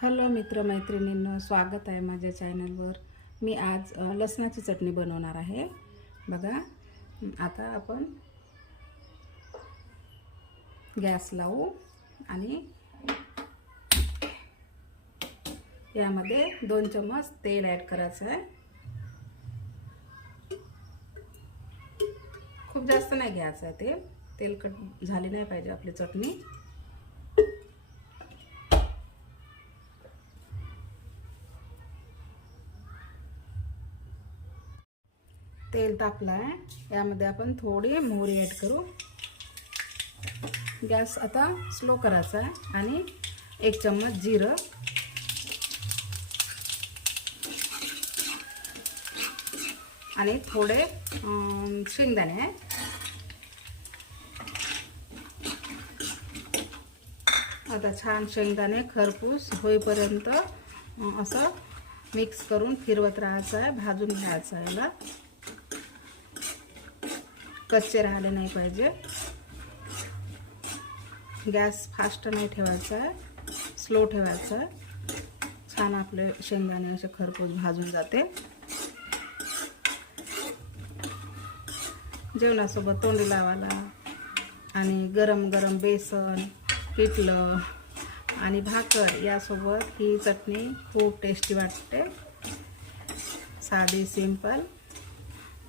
Hello मित्रमैत्रिणींनो स्वागत आहे माझ्या चॅनलवर. मी आज लसणाची चटणी बनवणार आहे. बघा आता आपण गॅस लावू आणि यामध्ये दोन चम्मच तेल ॲड करायचं आहे. खूप जास्त नाही घ्यायचं आहे तेल तेलकट झाली नाही पाहिजे आपली चटणी. तेल तापलं आहे. यामध्ये आपण थोडी मोहरी ॲड करू. गॅस आता स्लो करायचा आहे आणि एक चम्मच जिरं. आणि थोडे शेंगदाणे आहे आता छान शेंगदाणे खरपूस होईपर्यंत असं मिक्स करून फिरवत राहायचं आहे भाजून घ्यायचं आहे याला. कच्चे राहिले नाही पाहिजे. गॅस फास्ट नाही ठेवायचा आहे. स्लो ठेवायचा आहे. छान आपले शेंगदाणे असे खरपूस भाजून जाते. जेवणासोबत तोंडी लावायला आणि गरम गरम बेसन पिठलं आणि भाकर यासोबत ही चटणी खूप टेस्टी वाटते. साधी सिंपल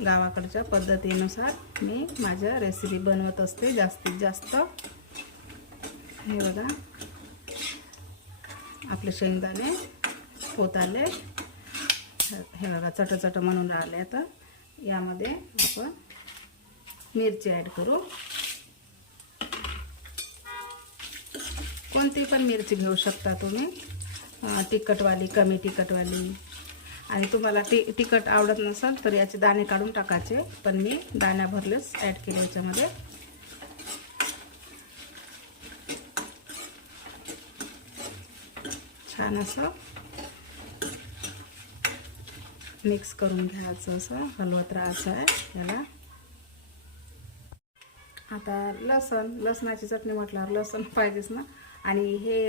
गावाकडच्या पद्धतीनुसार मी माझ्या रेसिपी बनवत असते जास्तीत जास्त. हे बघा. आपले शेंगदाणे होत आले हे बघा चटचट म्हणून राहिले तर यामध्ये आपण मिरची ॲड करू. कोणती पण मिरची घेऊ शकता तुम्ही. तिखटवाली कमी तिखटवाली. आणि तुम्हाला ति तिखट आवडत नसेल तर याचे दाणे काढून टाकायचे. पण मी दाण्या भरलेच ॲड केले याच्यामध्ये. छान असं मिक्स करून घ्यायचं असं. हलवत राहायचं आहे याला. आता लसण लसणाची चटणी म्हटल्यावर लसण पाहिजेच ना. आणि हे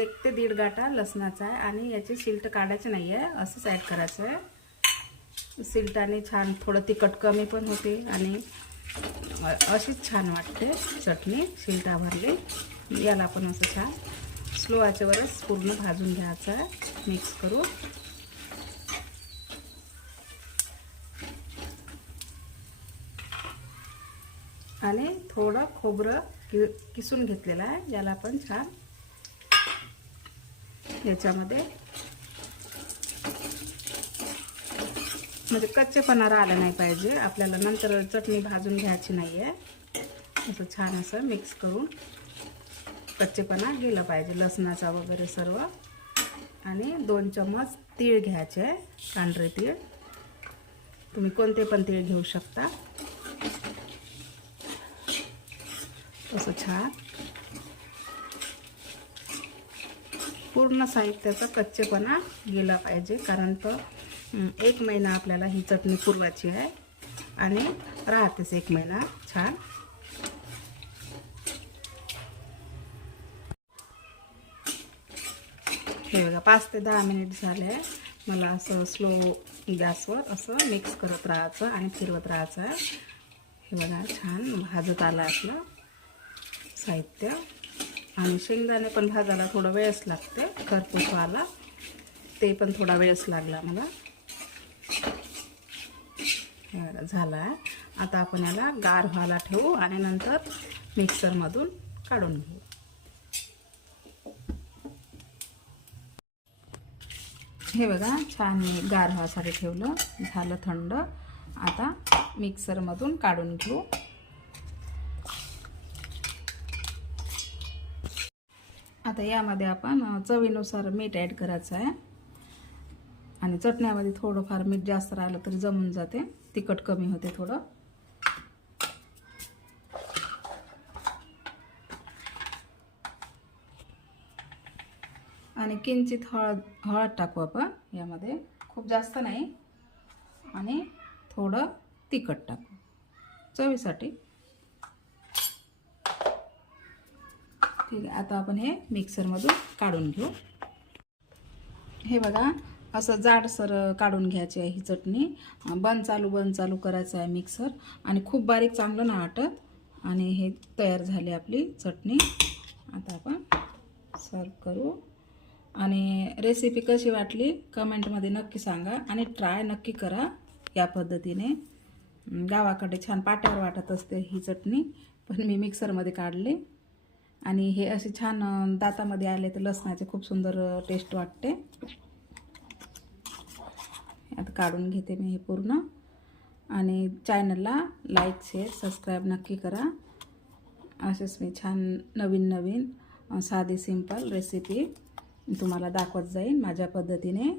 एक ते दीड गाठा लसणाचा आहे आणि याची शिल्ट काढायची नाही आहे असंच ॲड करायचं आहे. सिल्टाने छान थोडं तिखट कमी पण होते आणि अशीच छान वाटते चटणी शिलटा भरली याला पण असं छान स्लो आचेवरच पूर्ण भाजून घ्यायचं आहे. मिक्स करू. आणि थोडं खोबरं कि किसून घेतलेला आहे याला आपण छान याच्यामध्ये म्हणजे कच्चेपणा राहिला नाही पाहिजे. आपल्याला नंतर चटणी भाजून घ्यायची नाही आहे. असं छान असं मिक्स करून कच्चेपणा गेला पाहिजे लसणाचा वगैरे सर्व. आणि दोन चम्मच तीळ घ्यायचे आहे पांढरे तीळ. तुम्ही कोणते पण तीळ घेऊ शकता. असं छान. पूर्ण साहित्याचा कच्चेपणा गेला पाहिजे कारण तर एक महिना आपल्याला ही चटणी पुरवायची आहे आणि राहतेच एक महिना. छान. हे बघा पाच ते दहा मिनिट झाले मला असं स्लो गॅसवर असं मिक्स करत राहायचं आणि फिरवत राहायचं आहे. हे बघा छान भाजत आलं आपलं. साहित्य. आणि शेंगदाणे पण भाजायला थोडा वेळच लागते. खरपूस व्हायला. ते पण थोडा वेळच लागला मला. झाला आहे आता आपण याला गार व्हायला ठेवू आणि नंतर मिक्सरमधून काढून घेऊ. हे बघा छान मी गार व्हायसाठी ठेवलं. झालं थंड. आता मिक्सरमधून काढून घेऊ. आता यामध्ये आपण चवीनुसार मीठ ॲड करायचं आहे. आणि चटण्यामध्ये थोडंफार मीठ जास्त राहिलं तरी जमून जाते. तिखट कमी होते थोडं. आणि किंचित हळद हळद टाकू आपण यामध्ये. खूप जास्त नाही. आणि थोडं तिखट टाकू. चवीसाठी. ठीक आहे आता आपण हे मिक्सरमधून काढून घेऊ. हे बघा असं जाडसर काढून घ्यायची आहे ही चटणी. बंद चालू बंद चालू करायचं आहे मिक्सर. आणि खूप बारीक चांगलं ना वाटत. आणि हे तयार झाली आपली चटणी. आता आपण सर्व करू. आणि रेसिपी कशी वाटली कमेंटमध्ये नक्की सांगा. आणि ट्राय नक्की करा या पद्धतीने. गावाकडे छान पाट्यावर वाटत असते ही चटणी. पण मी मिक्सरमध्ये काढली. आणि हे असे छान दातामध्ये आले तर लसणाचे खूप सुंदर टेस्ट वाटते. आता काढून घेते मी हे पूर्ण. आणि चॅनलला लाईक शेअर सबस्क्राईब नक्की करा. असेच मी छान नवीन नवीन साधी सिंपल रेसिपी तुम्हाला दाखवत जाईन माझ्या पद्धतीने.